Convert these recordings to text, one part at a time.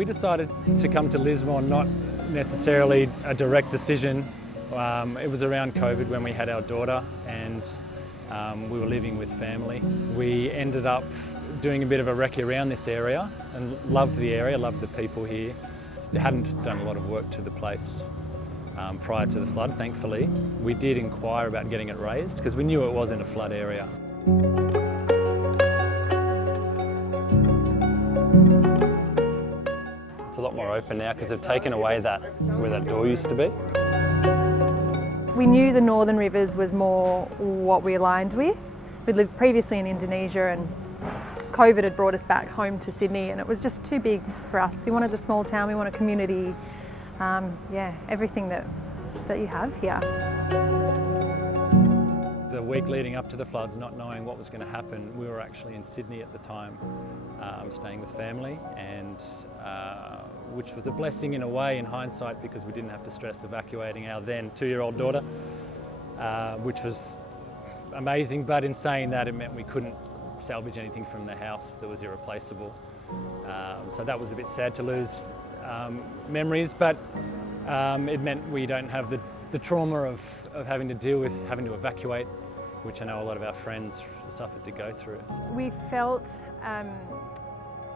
We decided to come to Lismore, not necessarily a direct decision. It was around COVID when we had our daughter, and we were living with family. We ended up doing a bit of a recce around this area and loved the area, loved the people here. Hadn't done a lot of work to the place prior to the flood, thankfully. We did inquire about getting it raised because we knew it was in a flood area. It's a lot more open now because they've taken away where that door used to be. We knew the Northern Rivers was more what we aligned with. We'd lived previously in Indonesia and COVID had brought us back home to Sydney, and it was just too big for us. We wanted the small town, we want a community, everything that you have here. The week leading up to the floods, not knowing what was going to happen, we were actually in Sydney at the time, staying with family, and which was a blessing in a way in hindsight because we didn't have to stress evacuating our then 2-year-old daughter, which was amazing, but in saying that it meant we couldn't salvage anything from the house that was irreplaceable. So that was a bit sad to lose memories, but it meant we don't have the trauma of having to deal with having to evacuate, which I know a lot of our friends suffered to go through. We felt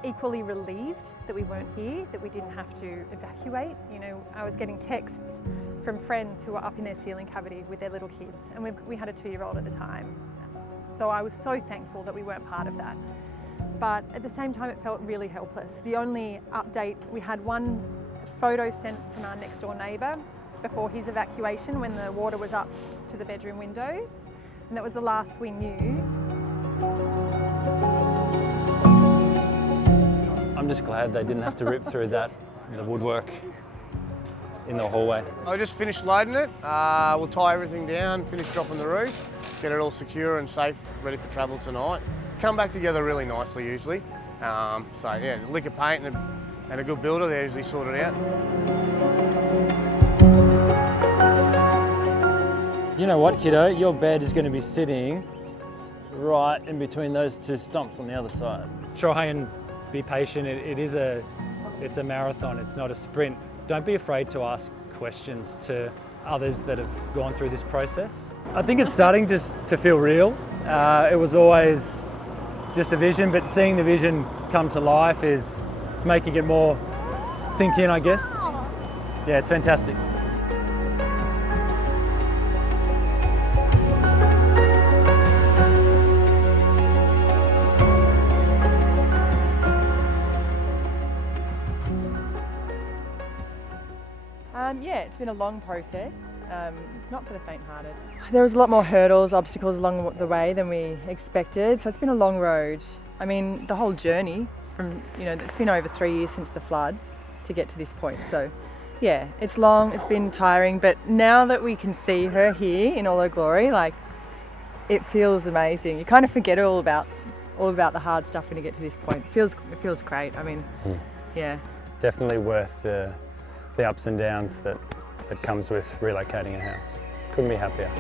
equally relieved that we weren't here, that we didn't have to evacuate. You know, I was getting texts from friends who were up in their ceiling cavity with their little kids, and we had a 2-year-old at the time. So I was so thankful that we weren't part of that. But at the same time, it felt really helpless. The only update, we had one photo sent from our next door neighbour before his evacuation when the water was up to the bedroom windows, and that was the last we knew. I'm just glad they didn't have to rip through the woodwork in the hallway. I just finished loading it. We'll tie everything down, finish dropping the roof, get it all secure and safe, ready for travel tonight. Come back together really nicely usually. So yeah, lick of paint and a good builder, they usually sort it out. You know what, kiddo? Your bed is going to be sitting right in between those two stumps on the other side. Try and be patient. It's a marathon, it's not a sprint. Don't be afraid to ask questions to others that have gone through this process. I think it's starting to feel real. It was always just a vision, but seeing the vision come to life it's making it more sink in, I guess. Yeah, it's fantastic. Yeah, it's been a long process. It's not for the faint-hearted. There was a lot more hurdles, obstacles along the way than we expected, so it's been a long road. I mean, the whole journey from, it's been over 3 years since the flood to get to this point. So yeah, it's long, it's been tiring, but now that we can see her here in all her glory, it feels amazing. You kind of forget all about the hard stuff when you get to this point. It feels great. I mean, yeah. Definitely worth the ups and downs that comes with relocating a house. Couldn't be happier.